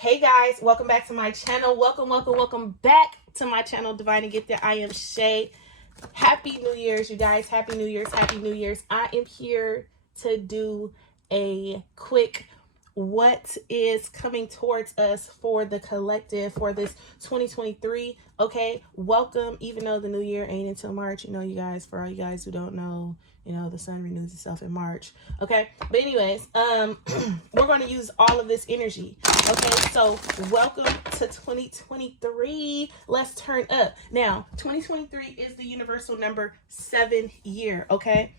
Hey guys, welcome back to my channel. Welcome back to my channel, Divine and Gifted. I am Shay. Happy New Year's, you guys. Happy New Year's. Happy New Year's. I am here to do a quick what is coming towards us for the collective for this 2023. Okay, welcome. Even though the new year ain't until March, you guys, for all you guys who don't know, the sun renews itself in March. Okay, but anyways, we're going to use all of this energy. Okay, so welcome to 2023. Let's turn up. Now, 2023 is the universal number 7 year. Okay,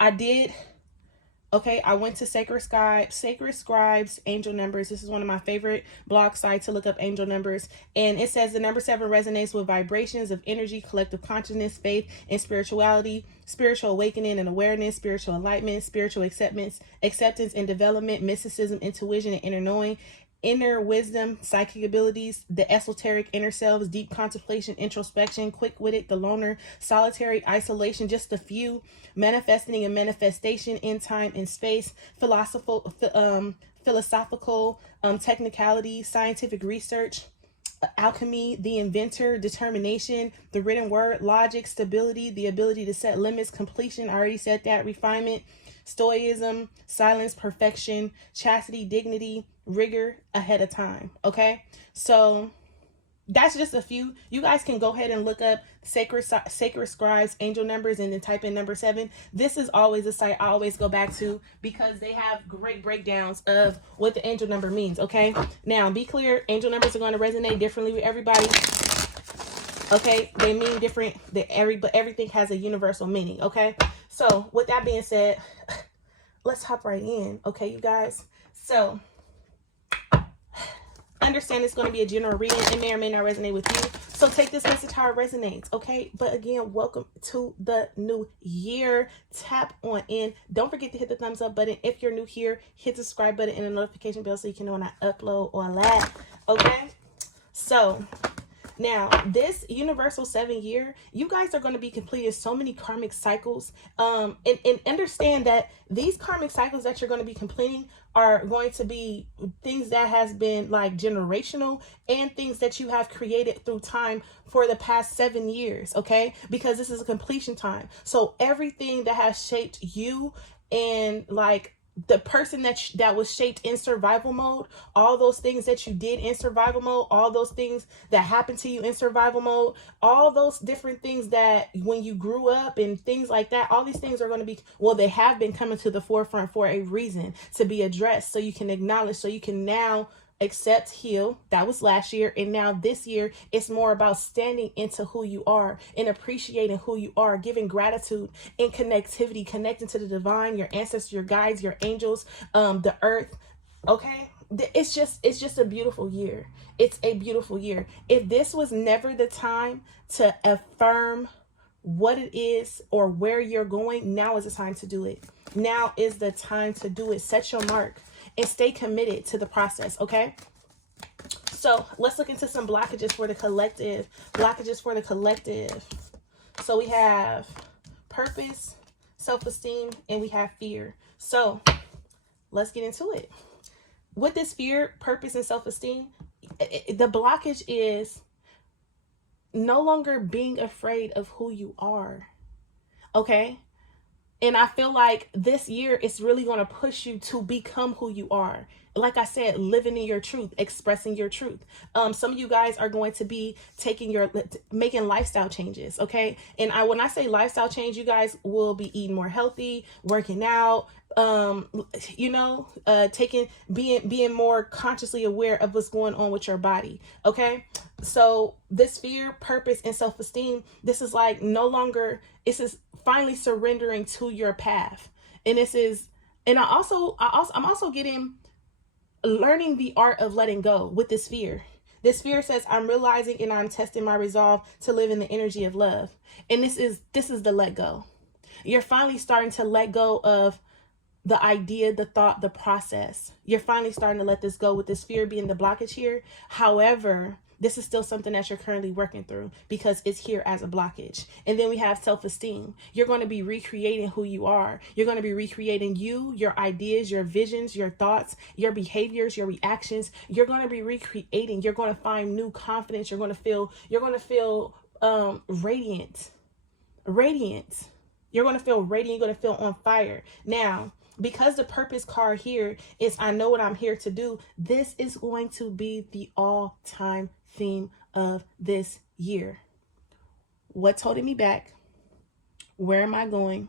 I went to Sacred Scribes Angel Numbers. This is one of my favorite blog sites to look up angel numbers. And it says the number 7 resonates with vibrations of energy, collective consciousness, faith, and spirituality, spiritual awakening and awareness, spiritual enlightenment, spiritual acceptance and development, mysticism, intuition, and inner knowing, inner wisdom, psychic abilities, the esoteric inner selves, deep contemplation, introspection, quick-witted, the loner, solitary, isolation, just a few, manifesting and manifestation in time and space, philosophical technicality, scientific research, alchemy, the inventor, determination, the written word, logic, stability, the ability to set limits, completion, I already said that, refinement, stoicism, silence, perfection, chastity, dignity, rigor, ahead of time. Okay, so that's just a few. You guys can go ahead and look up Sacred Scribes Angel Numbers and then type in number 7. This is always a site I always go back to because they have great breakdowns of what the angel number means. Okay, now be clear, angel numbers are going to resonate differently with everybody. Okay, they mean different, but everything has a universal meaning. Okay, so with that being said, let's hop right in. Okay, you guys, so understand it's going to be a general reading. It may or may not resonate with you, so take this message how it resonates. Okay, but again, welcome to the new year. Tap on in. Don't forget to hit the thumbs up button if you're new here. Hit the subscribe button and the notification bell so you can know when I upload all that. Okay, so now, this universal 7 year, you guys are going to be completing so many karmic cycles. And understand that these karmic cycles that you're going to be completing are going to be things that has been like generational and things that you have created through time for the past 7 years. Okay, because this is a completion time. So everything that has shaped you and like the person that was shaped in survival mode, all those things that you did in survival mode, all those things that happened to you in survival mode, all those different things that when you grew up and things like that, all these things are going to be, well, they have been coming to the forefront for a reason, to be addressed, so you can acknowledge, so you can now accept, heal. That was last year, and now this year it's more about standing into who you are and appreciating who you are, giving gratitude and connectivity, connecting to the divine, your ancestors, your guides, your angels, the earth. Okay, it's just a beautiful year. It's a beautiful year. If this was never the time to affirm what it is or where you're going, now is the time to do it. Now is the time to do it. Set your mark and stay committed to the process. Okay, so let's look into some blockages for the collective. So we have purpose, self-esteem, and we have fear. So let's get into it. With this fear, purpose, and self-esteem, the blockage is no longer being afraid of who you are. Okay, and I feel like this year is really going to push you to become who you are. Like I said, living in your truth, expressing your truth. Some of you guys are going to be making lifestyle changes. Okay. And when I say lifestyle change, you guys will be eating more healthy, working out, being more consciously aware of what's going on with your body. Okay. So this fear, purpose, and self-esteem, this is like no longer, this is finally surrendering to your path. And this is, and I'm also getting learning the art of letting go with this fear. This fear says, I'm realizing and I'm testing my resolve to live in the energy of love. And this is the let go. You're finally starting to let go of the idea, the thought, the process. You're finally starting to let this go with this fear being the blockage here. However, This is still something that you're currently working through because it's here as a blockage. And then we have self-esteem. You're going to be recreating who you are. You're going to be recreating you, your ideas, your visions, your thoughts, your behaviors, your reactions. You're going to be recreating. You're going to find new confidence. You're going to feel radiant. You're going to feel radiant. You're going to feel on fire. Now, because the purpose card here is I know what I'm here to do, this is going to be the all-time theme of this year. What's holding me back? Where am I going?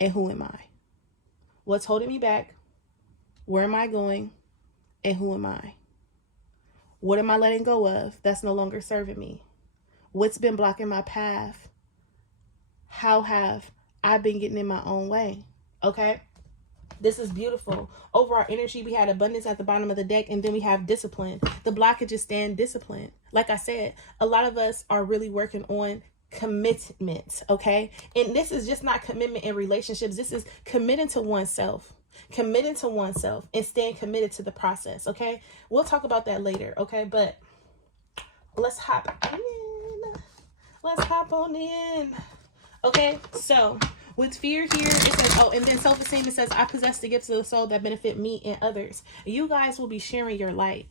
And who am I? What's holding me back? Where am I going? And who am I? What am I letting go of that's no longer serving me? What's been blocking my path? How have I been getting in my own way? Okay, this is beautiful. Over our energy, we had abundance at the bottom of the deck, and then we have discipline. The blockages stand discipline. Like I said, a lot of us are really working on commitment, okay? And this is just not commitment in relationships. This is committing to oneself. Committing to oneself and staying committed to the process, okay? We'll talk about that later, okay? But let's hop in. Let's hop on in. Okay, so with fear here, it says, oh, and then self-esteem, it says, I possess the gifts of the soul that benefit me and others. You guys will be sharing your light.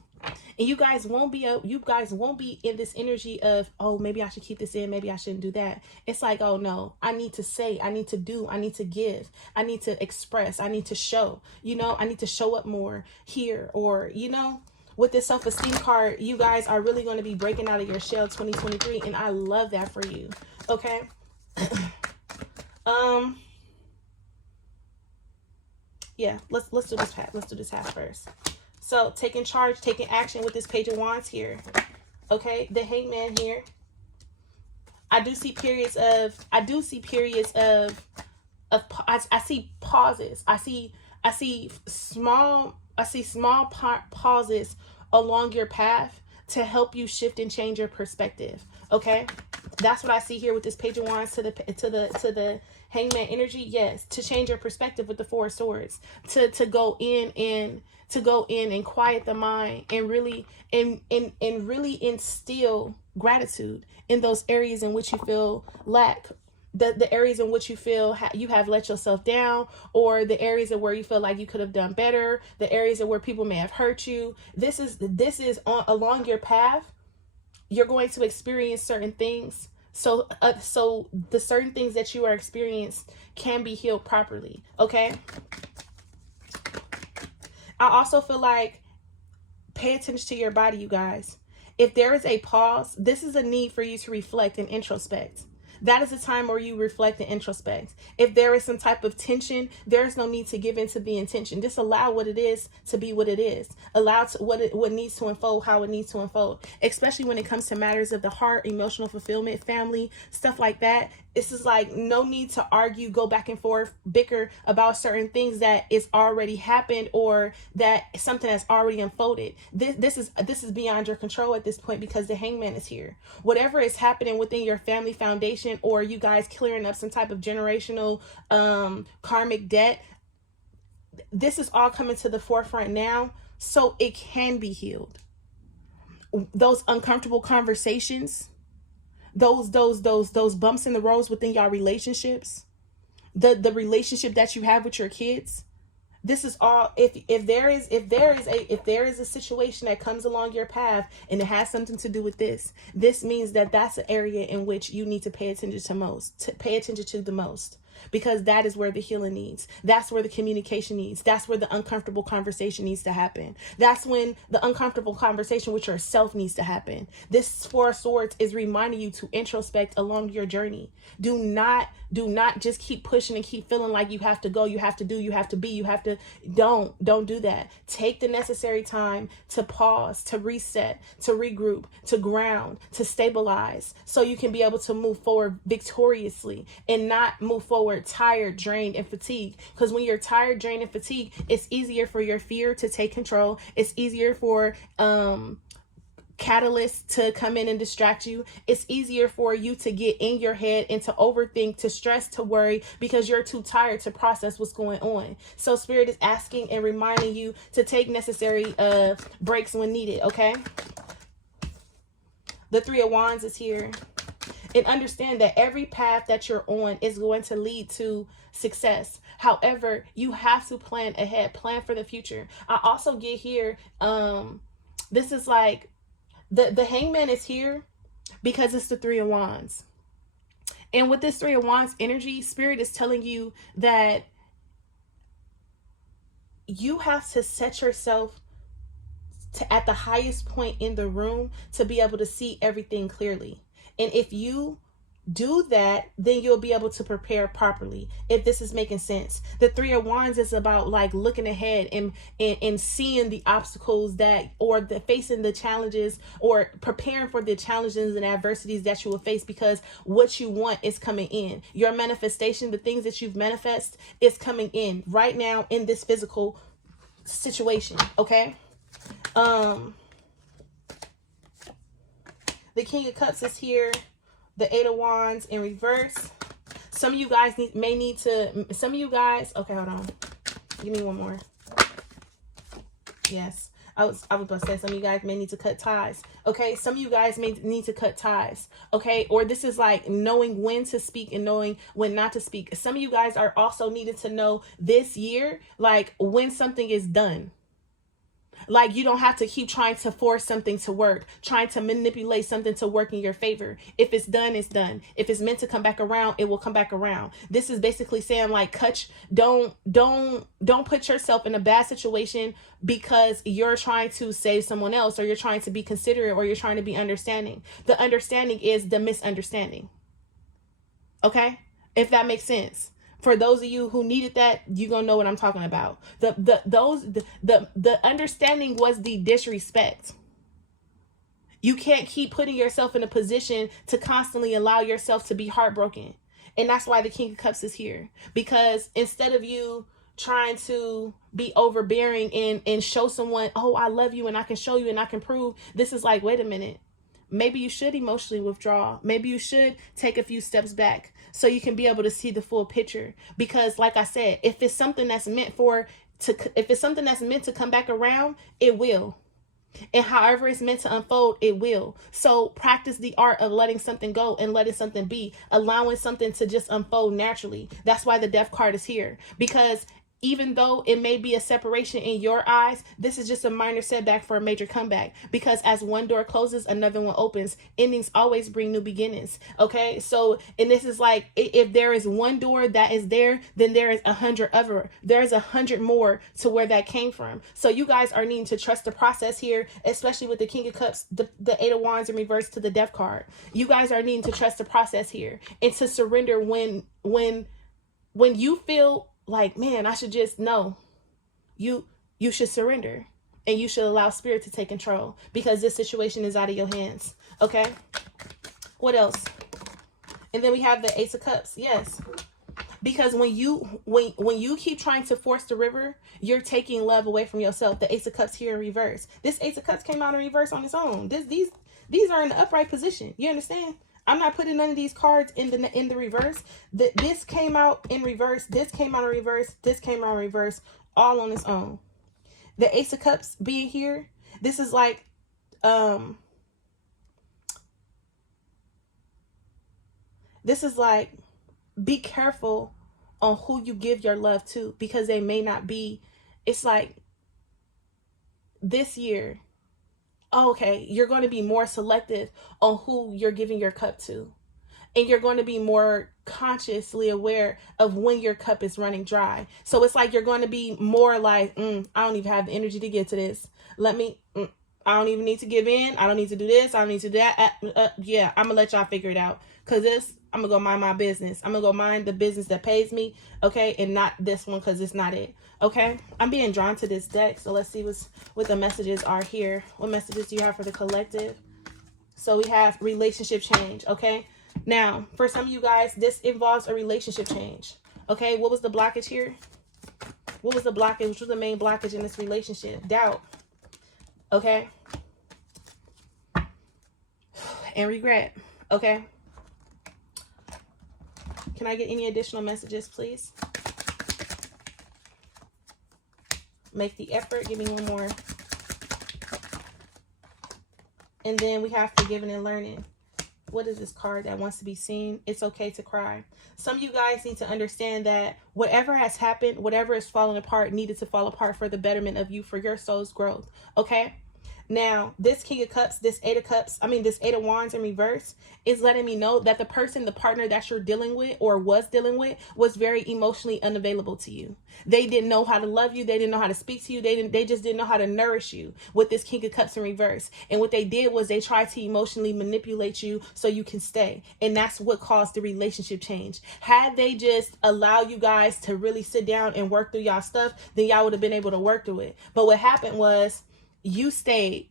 And you guys won't be in this energy of, oh, maybe I should keep this in, maybe I shouldn't do that. It's like, oh no, I need to say, I need to do, I need to give, I need to express, I need to show, I need to show up more here. Or, with this self-esteem card, you guys are really going to be breaking out of your shell 2023. And I love that for you. Okay. Yeah, let's do this half. Let's do this half first. So taking charge, taking action with this Page of Wands here. Okay, the Hangman here. I see pauses. I see small pauses along your path to help you shift and change your perspective. Okay, that's what I see here with this Page of Wands to the Hangman energy. Yes, to change your perspective with the Four of Swords, to go in and quiet the mind and really instill gratitude in those areas in which you feel lack. The areas in which you feel you have let yourself down, or the areas of where you feel like you could have done better, the areas of where people may have hurt you. This is along your path. You're going to experience certain things. So the certain things that you are experiencing can be healed properly. Okay. I also feel like pay attention to your body, you guys. If there is a pause, this is a need for you to reflect and introspect. That is a time where you reflect and introspect. If there is some type of tension, there is no need to give into the intention. Just allow what it is to be what it is. Allow what needs to unfold, how it needs to unfold. Especially when it comes to matters of the heart, emotional fulfillment, family, stuff like that. This is like no need to argue, go back and forth, bicker about certain things that is already happened or that something that's already unfolded. This is beyond your control at this point because the Hangman is here. Whatever is happening within your family foundation, or you guys clearing up some type of generational karmic debt, this is all coming to the forefront now so it can be healed. Those uncomfortable conversations, those bumps in the roads within y'all relationships, the relationship that you have with your kids. This is all, if there is a situation that comes along your path and it has something to do with this means that that's an area in which you need to pay attention to the most, because that is where the healing needs. That's where the communication needs. That's where the uncomfortable conversation needs to happen. That's when the uncomfortable conversation with yourself needs to happen. This Four of Swords is reminding you to introspect along your journey. Do not just keep pushing and keep feeling like you have to go, you have to do, you have to be, you have to. Don't do that. Take the necessary time to pause, to reset, to regroup, to ground, to stabilize, so you can be able to move forward victoriously and not move forward tired, drained, and fatigued. Because when you're tired, drained, and fatigued, it's easier for your fear to take control. It's easier for catalysts to come in and distract you. It's easier for you to get in your head and to overthink, to stress, to worry, because you're too tired to process what's going on. So Spirit is asking and reminding you to take necessary breaks when needed. Okay. The Three of Wands is here. And understand that every path that you're on is going to lead to success. However, you have to plan ahead, plan for the future. I also get here, this is like, the Hangman is here because it's the Three of Wands. And with this Three of Wands energy, Spirit is telling you that you have to set yourself at the highest point in the room to be able to see everything clearly. And if you do that, then you'll be able to prepare properly, if this is making sense. The Three of Wands is about like looking ahead and seeing the obstacles that, or the facing the challenges, or preparing for the challenges and adversities that you will face, because what you want is coming in. Your manifestation, the things that you've manifested, is coming in right now in this physical situation. Okay. The King of Cups is here. The Eight of Wands in reverse. Some of you guys may need to, okay, hold on. Give me one more. Yes. I was about to say some of you guys may need to cut ties. Okay. Some of you guys may need to cut ties. Okay. Or this is like knowing when to speak and knowing when not to speak. Some of you guys are also needed to know this year, like when something is done. Like you don't have to keep trying to force something to work, trying to manipulate something to work in your favor. If it's done, it's done. If it's meant to come back around, it will come back around. This is basically saying like, don't put yourself in a bad situation because you're trying to save someone else, or you're trying to be considerate, or you're trying to be understanding. The understanding is the misunderstanding. Okay? If that makes sense. For those of you who needed that, you're going to know what I'm talking about. The understanding was the disrespect. You can't keep putting yourself in a position to constantly allow yourself to be heartbroken. And that's why the King of Cups is here. Because instead of you trying to be overbearing and show someone, oh, I love you and I can show you and I can prove, this is like, wait a minute. Maybe you should emotionally withdraw. Maybe you should take a few steps back so you can be able to see the full picture. Because like I said, if it's something that's meant to come back around, it will. And however it's meant to unfold, it will. So practice the art of letting something go and letting something be, allowing something to just unfold naturally. That's why the Death card is here. Because even though it may be a separation in your eyes, this is just a minor setback for a major comeback. Because as one door closes, another one opens. Endings always bring new beginnings. Okay, so, and this is like, if there is one door that is there, then there is 100 other. There's 100 more to where that came from. So you guys are needing to trust the process here, especially with the King of Cups, the Eight of Wands in reverse to the Death card. You guys are needing to trust the process here and to surrender when you feel like, man, I should just know. You should surrender, and you should allow Spirit to take control, because this situation is out of your hands. Okay. What else? And then we have the Ace of Cups. Yes. Because when you keep trying to force the river, you're taking love away from yourself. The Ace of Cups here in reverse. This Ace of Cups came out in reverse on its own. These are in the upright position. You understand? I'm not putting none of these cards in the reverse. This came out in reverse. This came out in reverse. This came out in reverse. All on its own. The Ace of Cups being here. This is like, be careful on who you give your love to, because they may not be. It's like this year. Okay, you're going to be more selective on who you're giving your cup to. And you're going to be more consciously aware of when your cup is running dry. So it's like you're going to be more like, I don't even have the energy to get to this. I don't even need to give in. I don't need to do this. I don't need to do that. Yeah, I'm going to let y'all figure it out. Because I'm going to go mind my business. I'm going to go mind the business that pays me. Okay, and not this one, because it's not it. Okay, I'm being drawn to this deck. So let's see what the messages are here. What messages do you have for the collective? So we have relationship change. Okay, now for some of you guys, this involves a relationship change. Okay, what was the blockage here? What was the blockage? Which was the main blockage in this relationship? Doubt. Okay, and regret. Okay, can I get any additional messages, please? Make the effort. Give me one more. And then we have forgiving and learning. What is this card that wants to be seen? It's okay to cry. Some of you guys need to understand that whatever has happened, whatever is falling apart, needed to fall apart for the betterment of you, for your soul's growth. Okay? Now, this King of Cups, this Eight of Wands in reverse is letting me know that the partner that you're dealing with or was dealing with was very emotionally unavailable to you. They didn't know how to love you. They didn't know how to speak to you. They just didn't know how to nourish you with this King of Cups in reverse. And what they did was they tried to emotionally manipulate you so you can stay. And that's what caused the relationship change. Had they just allowed you guys to really sit down and work through y'all stuff, then y'all would have been able to work through it. But what happened was, you stayed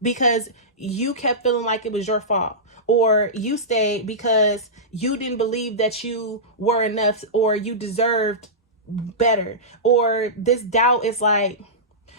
because you kept feeling like it was your fault, or you stayed because you didn't believe that you were enough or you deserved better. Or this doubt is like,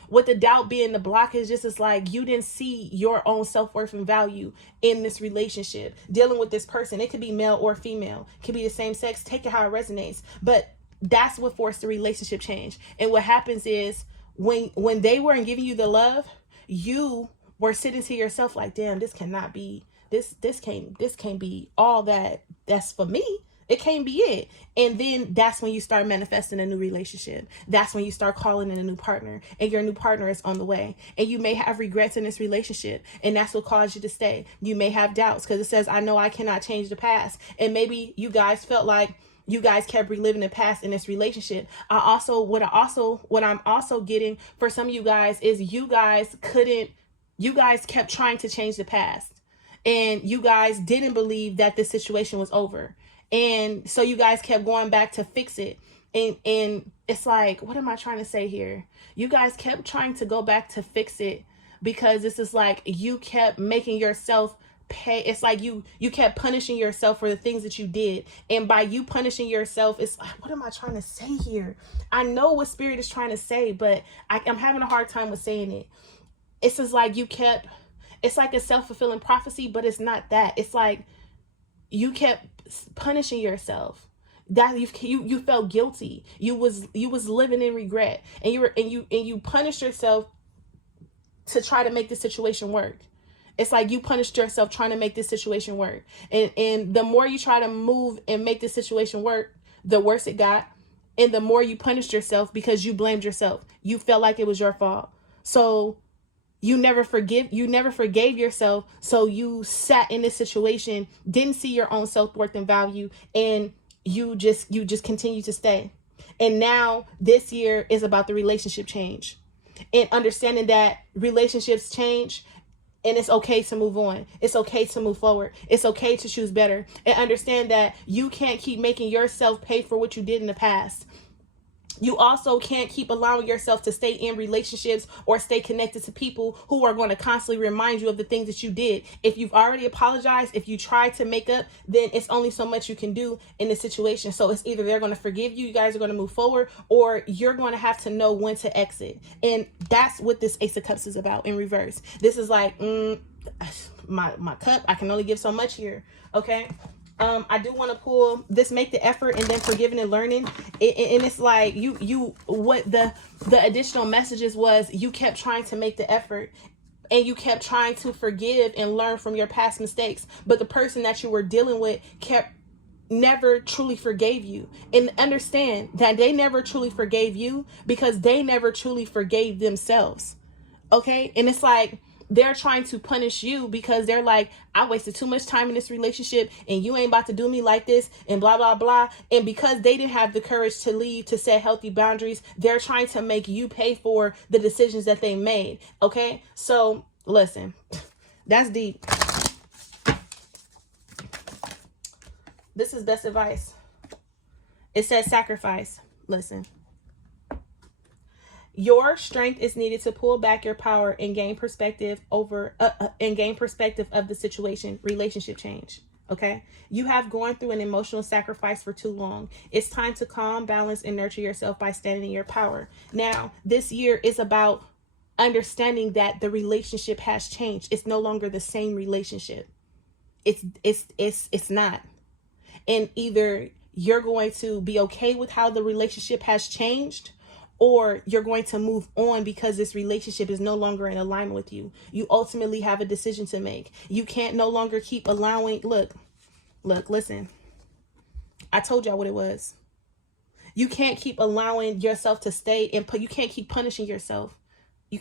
with the doubt being the block, is just, it's like you didn't see your own self-worth and value in this relationship. Dealing with this person, it could be male or female, it could be the same sex, take it how it resonates, but that's what forced the relationship change. And what happens is, when they weren't giving you the love, you were sitting to yourself like, damn, this cannot be, this can't be all that's for me. It can't be it. And then that's when you start manifesting a new relationship. That's when you start calling in a new partner, and your new partner is on the way. And you may have regrets in this relationship, and that's what caused you to stay. You may have doubts because it says, I know I cannot change the past. And maybe you guys felt like you guys kept reliving the past in this relationship. What I'm also getting for some of you guys is you guys kept trying to change the past, and you guys didn't believe that this situation was over. And so you guys kept going back to fix it. And it's like, what am I trying to say here? You guys kept trying to go back to fix it because this is like, you kept making yourself pay. It's like you kept punishing yourself for the things that you did. And by you punishing yourself, it's like, what am I trying to say here? I know what Spirit is trying to say, but I'm having a hard time with saying it. It's just like it's like a self-fulfilling prophecy, but it's not that. It's like you kept punishing yourself. That you felt guilty. You was living in regret, and you punished yourself to try to make the situation work. It's like you punished yourself trying to make this situation work. And the more you try to move and make this situation work, the worse it got. And the more you punished yourself because you blamed yourself. You felt like it was your fault. So you never forgave yourself. So you sat in this situation, didn't see your own self-worth and value, and you just continue to stay. And now this year is about the relationship change, and understanding that relationships change. And it's okay to move on. It's okay to move forward. It's okay to choose better. And understand that you can't keep making yourself pay for what you did in the past. You also can't keep allowing yourself to stay in relationships or stay connected to people who are going to constantly remind you of the things that you did. If you've already apologized, if you try to make up, then it's only so much you can do in the situation. So it's either they're going to forgive you, you guys are going to move forward, or you're going to have to know when to exit. And that's what this Ace of Cups is about in reverse. This is like, my cup, I can only give so much here. Okay. I do want to pull this, make the effort, and then forgiving and learning. And it's like what the additional messages was, you kept trying to make the effort, and you kept trying to forgive and learn from your past mistakes. But the person that you were dealing with never truly forgave you. And understand that they never truly forgave you because they never truly forgave themselves. Okay. And it's like, they're trying to punish you because they're like, I wasted too much time in this relationship and you ain't about to do me like this and blah, blah, blah. And because they didn't have the courage to leave, to set healthy boundaries, they're trying to make you pay for the decisions that they made. Okay. So listen, that's deep. This is best advice. It says sacrifice. Listen. Your strength is needed to pull back your power and gain perspective of the situation. Relationship change. Okay. You have gone through an emotional sacrifice for too long. It's time to calm, balance, and nurture yourself by standing in your power. Now, this year is about understanding that the relationship has changed. It's no longer the same relationship. It's not. And either you're going to be okay with how the relationship has changed, or you're going to move on because this relationship is no longer in alignment with you. You ultimately have a decision to make. You can't no longer keep allowing, look, listen, I told y'all what it was. You can't keep allowing yourself to stay and you can't keep punishing yourself. You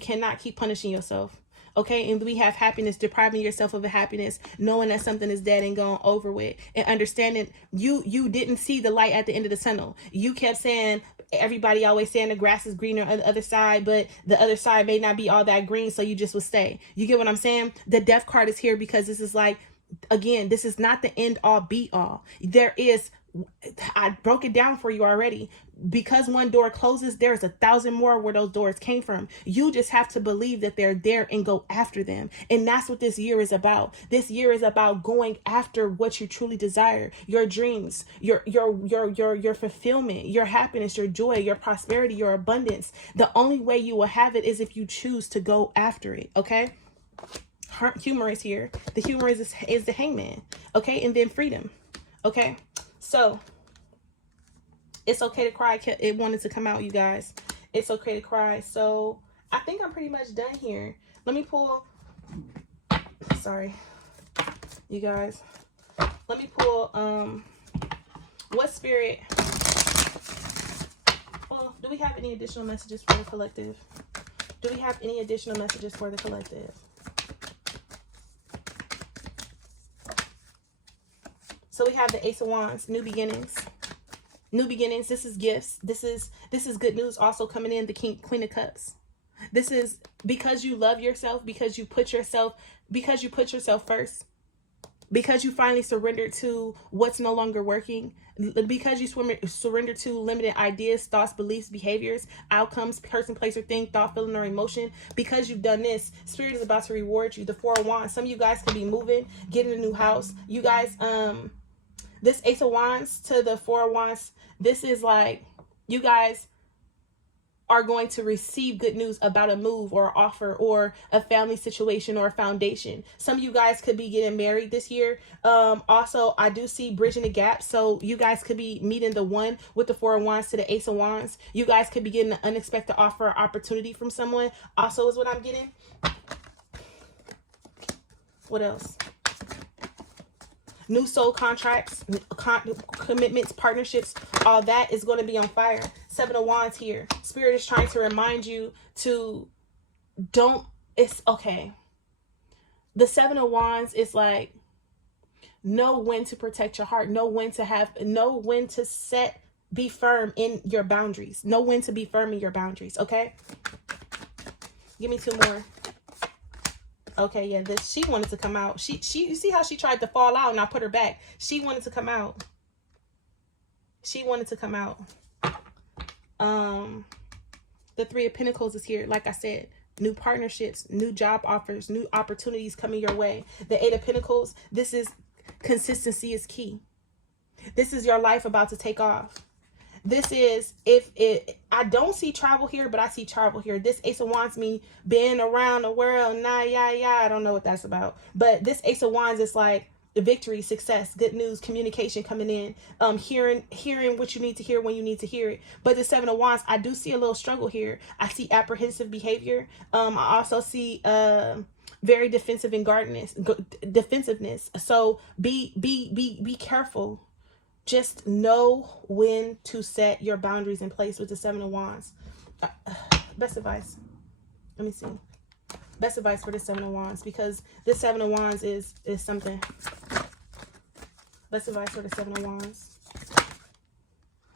cannot keep punishing yourself. Okay, and we have happiness, depriving yourself of a happiness, knowing that something is dead and gone over with, and understanding you didn't see the light at the end of the tunnel. You kept saying, everybody always saying the grass is greener on the other side, but the other side may not be all that green, so you just would stay. You get what I'm saying? The death card is here because this is like, again, this is not the end all be all. There is, I broke it down for you already. Because one door closes, there's 1,000 more where those doors came from. You just have to believe that they're there and go after them. And that's what this year is about. This year is about going after what you truly desire. Your dreams, your fulfillment, your happiness, your joy, your prosperity, your abundance. The only way you will have it is if you choose to go after it. Okay? Humor is here. The humor is the hangman. Okay? And then freedom. Okay? So it's okay to cry. It wanted to come out, you guys. It's okay to cry. So I think I'm pretty much done here. Let me pull. Sorry, you guys. Let me pull. What spirit? Well, do we have any additional messages for the collective? Do we have any additional messages for the collective? So we have the Ace of Wands, new beginnings. New beginnings. This is gifts. This is good news also coming in. The Queen of Cups. This is because you love yourself, because you put yourself first, because you finally surrendered to what's no longer working, because you surrender to limited ideas, thoughts, beliefs, behaviors, outcomes, person, place, or thing, thought, feeling, or emotion. Because you've done this, Spirit is about to reward you. The Four of Wands. Some of you guys could be moving, getting a new house. You guys, this Ace of Wands to the Four of Wands, this is like you guys are going to receive good news about a move or offer or a family situation or a foundation. Some of you guys could be getting married this year. Also, I do see bridging the gap. So you guys could be meeting the one with the Four of Wands to the Ace of Wands. You guys could be getting an unexpected offer or opportunity from someone. Also is what I'm getting. What else? New soul contracts, commitments, partnerships, all that is going to be on fire. Seven of Wands here. Spirit is trying to remind you to it's okay. The Seven of Wands is like, know when to protect your heart. Know when to be firm in your boundaries. Know when to be firm in your boundaries. Okay. Give me two more. Okay, yeah, she wanted to come out. She you see how she tried to fall out and I put her back. She wanted to come out. She wanted to come out. The Three of Pentacles is here. Like I said, new partnerships, new job offers, new opportunities coming your way. The Eight of Pentacles, this is consistency is key. This is your life about to take off. This is, I don't see travel here, but I see travel here. This Ace of Wands mean being around the world. I don't know what that's about. But this Ace of Wands is like the victory, success, good news, communication coming in, hearing what you need to hear when you need to hear it. But the Seven of Wands, I do see a little struggle here. I see apprehensive behavior. I also see very defensive and defensiveness. So be careful. Just know when to set your boundaries in place with the Seven of Wands. Best advice. Let me see. Best advice for the Seven of Wands, because this Seven of Wands is something. Best advice for the Seven of Wands.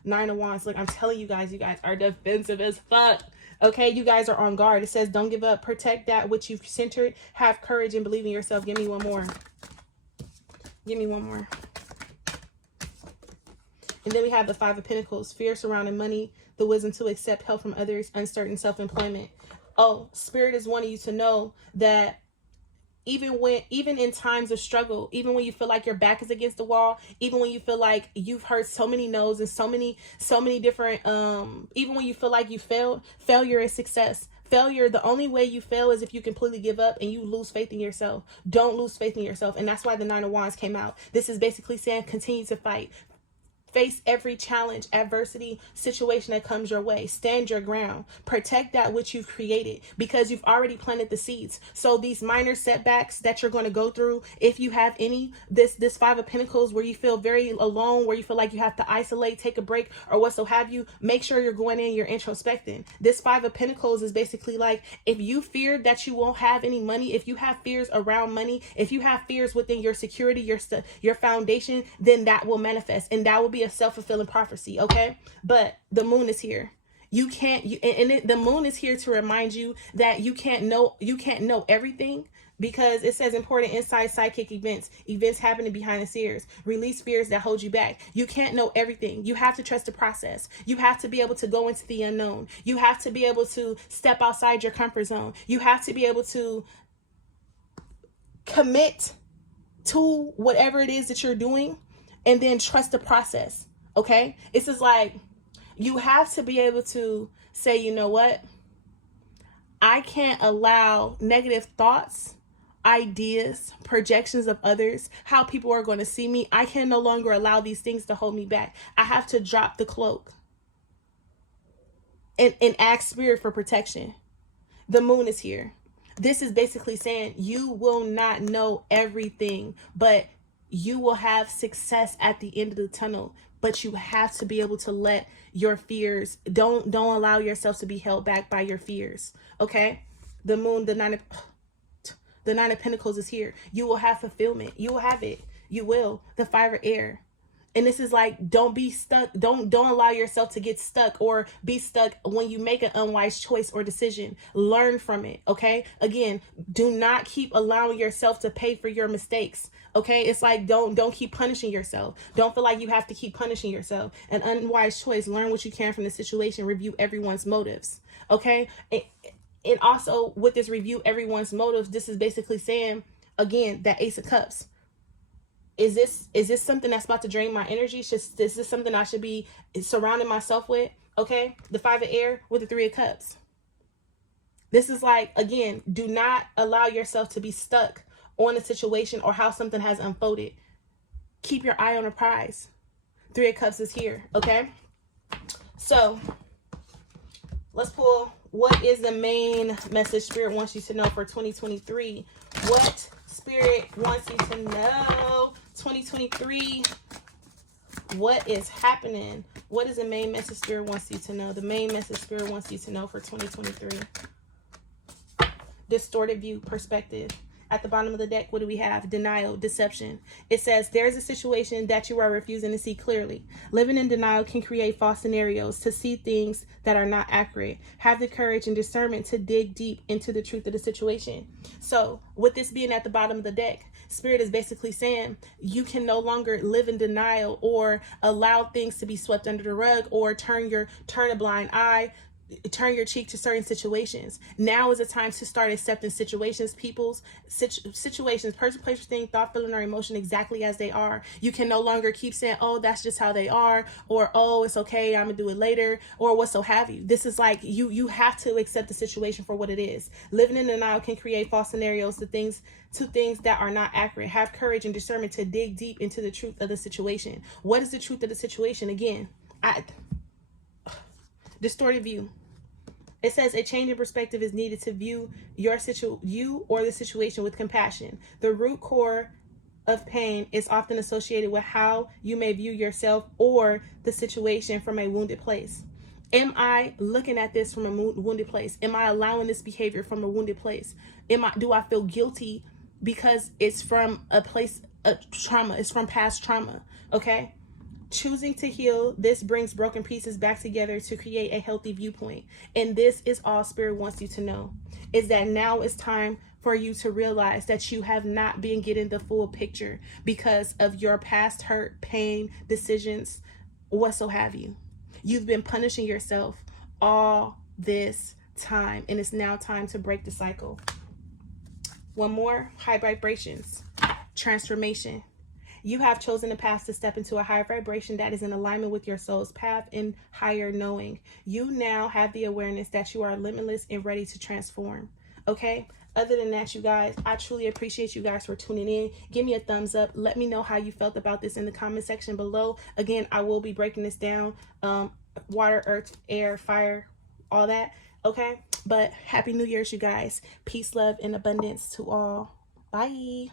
Nine of Wands. Look, I'm telling you guys are defensive as fuck. Okay, you guys are on guard. It says, don't give up. Protect that which you've centered. Have courage and believe in yourself. Give me one more. Give me one more. And then we have the Five of Pentacles, fear surrounding money, the wisdom to accept help from others, uncertain self-employment. Oh, Spirit is wanting you to know that even in times of struggle, even when you feel like your back is against the wall, even when you feel like you've heard so many no's and so many different, even when you feel like you failed, failure is success. Failure, the only way you fail is if you completely give up and you lose faith in yourself. Don't lose faith in yourself. And that's why the Nine of Wands came out. This is basically saying continue to fight. Face every challenge, adversity, situation that comes your way. Stand your ground. Protect that which you've created, because you've already planted the seeds. So these minor setbacks that you're going to go through, if you have any, this Five of Pentacles, where you feel very alone, where you feel like you have to isolate, take a break, or what so have you, make sure you're going in, you're introspecting. This Five of Pentacles is basically like, if you fear that you won't have any money, if you have fears around money, if you have fears within your security, your foundation, then that will manifest, and that will be a self-fulfilling prophecy. Okay, but the moon is here. You can't, the moon is here to remind you that you can't know everything, because it says important inside psychic events happening behind the scenes. Release fears that hold you back. You can't know everything. You have to trust the process. You have to be able to go into the unknown. You have to be able to step outside your comfort zone. You have to be able to commit to whatever it is that you're doing, and then trust the process. Okay, this is like, you have to be able to say, you know what, I can't allow negative thoughts, ideas, projections of others, how people are going to see me. I can no longer allow these things to hold me back. I have to drop the cloak and ask spirit for protection. The moon is here. This is basically saying you will not know everything, but you will have success at the end of the tunnel. But you have to be able to let your fears, don't allow yourself to be held back by your fears. Okay? The moon, the nine of Pentacles is here. You will have fulfillment. You will have it. You will. The Five of Air. And this is like, don't be stuck. Don't allow yourself to get stuck or be stuck when you make an unwise choice or decision. Learn from it. Okay. Again, do not keep allowing yourself to pay for your mistakes. Okay. It's like, don't keep punishing yourself. Don't feel like you have to keep punishing yourself. An unwise choice. Learn what you can from the situation. Review everyone's motives. Okay. And also with this review everyone's motives, this is basically saying, again, that Ace of Cups. Is this something that's about to drain my energy? Is this something I should be surrounding myself with? Okay. The Five of Air with the Three of Cups. This is like, again, do not allow yourself to be stuck on a situation or how something has unfolded. Keep your eye on the prize. Three of Cups is here. Okay. So let's pull, what is the main message Spirit wants you to know for 2023? What Spirit wants you to know 2023? What is happening? What is the main message Spirit wants you to know? The main message Spirit wants you to know for 2023. Distorted view, perspective. At the bottom of the deck, what do we have? Denial, deception. It says there's a situation that you are refusing to see clearly. Living in denial can create false scenarios to see things that are not accurate. Have the courage and discernment to dig deep into the truth of the situation. So with this being at the bottom of the deck, Spirit is basically saying you can no longer live in denial or allow things to be swept under the rug or turn a blind eye, turn your cheek to certain situations. Now is the time to start accepting situations, situations, person, place, thing, thought, feeling, or emotion exactly as they are. You can no longer keep saying, oh, that's just how they are, or oh, it's okay, I'm gonna do it later, or what so have you. This is like, you have to accept the situation for what it is. Living in denial can create false scenarios to things that are not accurate. Have courage and discernment to dig deep into the truth of the situation. What is the truth of the situation? Again, distorted view. It says a change in perspective is needed to view you or the situation with compassion. The root core of pain is often associated with how you may view yourself or the situation from a wounded place. Am I looking at this from a wounded place? Am I allowing this behavior from a wounded place? Do I feel guilty because it's from a place of trauma? It's from past trauma. Okay. Choosing to heal, this brings broken pieces back together to create a healthy viewpoint. And this is all Spirit wants you to know, is that now it's time for you to realize that you have not been getting the full picture because of your past hurt, pain, decisions, what so have you. You've been punishing yourself all this time, and it's now time to break the cycle. One more, high vibrations, transformation. You have chosen the path to step into a higher vibration that is in alignment with your soul's path and higher knowing. You now have the awareness that you are limitless and ready to transform. Okay. Other than that, you guys, I truly appreciate you guys for tuning in. Give me a thumbs up. Let me know how you felt about this in the comment section below. Again, I will be breaking this down. Water, earth, air, fire, all that. Okay. But happy New Year's, you guys. Peace, love, and abundance to all. Bye.